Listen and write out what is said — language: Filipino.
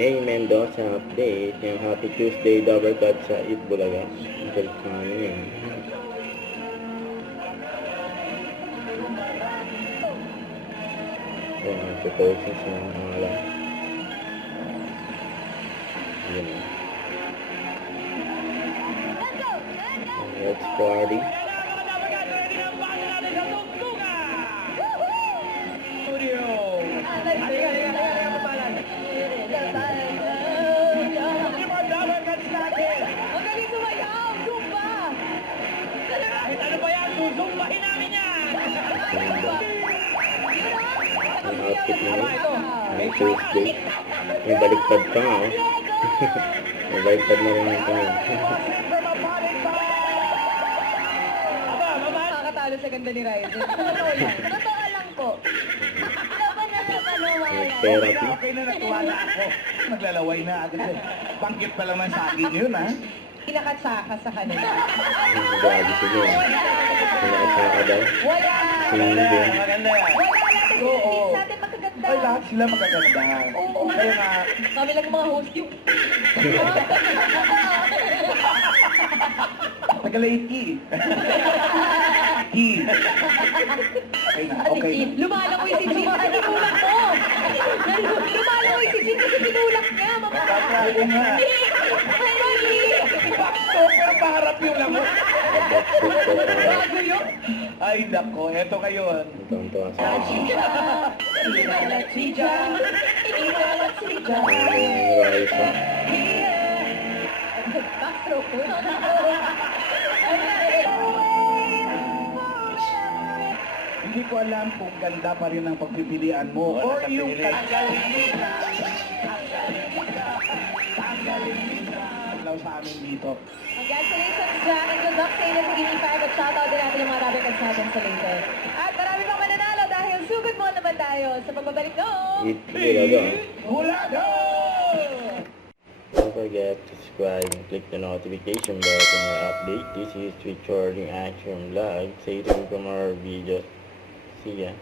May Mendoza update. Yung Happy Tuesday double cut sa Itbulaga. Volcano yun. Ayan, proposing sa mga pangalan. Yun. Let's party. Zumbahin namin yan! Ang outfit na yun. Ang Tuesday. May baliktad pa nga, oh. May baliktad na rin yung tanong. Nakakatalo sa ganda ni Ryder. Totoo lang po. Dapat na sa panuwala. Therapy. Okay na, natuwa na ako. Maglalaway na agad. Banggit pa lang ng saging yun, ha? Pinakatsaka sa kanila. Grabe sila. Pinakatsaka daw. Wala! Hindi. Maganda yan. Wala natin Oo. sa atin magaganda. Ay, lahat sila magaganda. Oo. Kaya nga, Kami lang mga host yung... taga-late He. Okay na, okay na. Lumalangoy si Jean kasi tinulak mo. Lumalangoy si Jean kasi tinulak niya. Papahin nga. Bakso, pero paharap yung lamok. Bago yun. Ay, nako, eto ngayon. Tonto sa Inalat si Jean. Inalat si Jean. Raisa. Backstroke ko. Hindi ko alam kung ganda pa rin ang pagpipilian mo or yung tanggalin sa amin dito. Congratulations, Jack, and good luck sa inyo sa Gini 5 at shoutout din natin yung mga Rabicans natin sa later. At marami pang mananalo dahil sugod mo naman tayo sa pagbabalik ng... Itbulaga. Hulaga! Don't forget to subscribe and click the notification bell for more update. This is Recording Action Vlog. Stay tuned for more videos. See ya.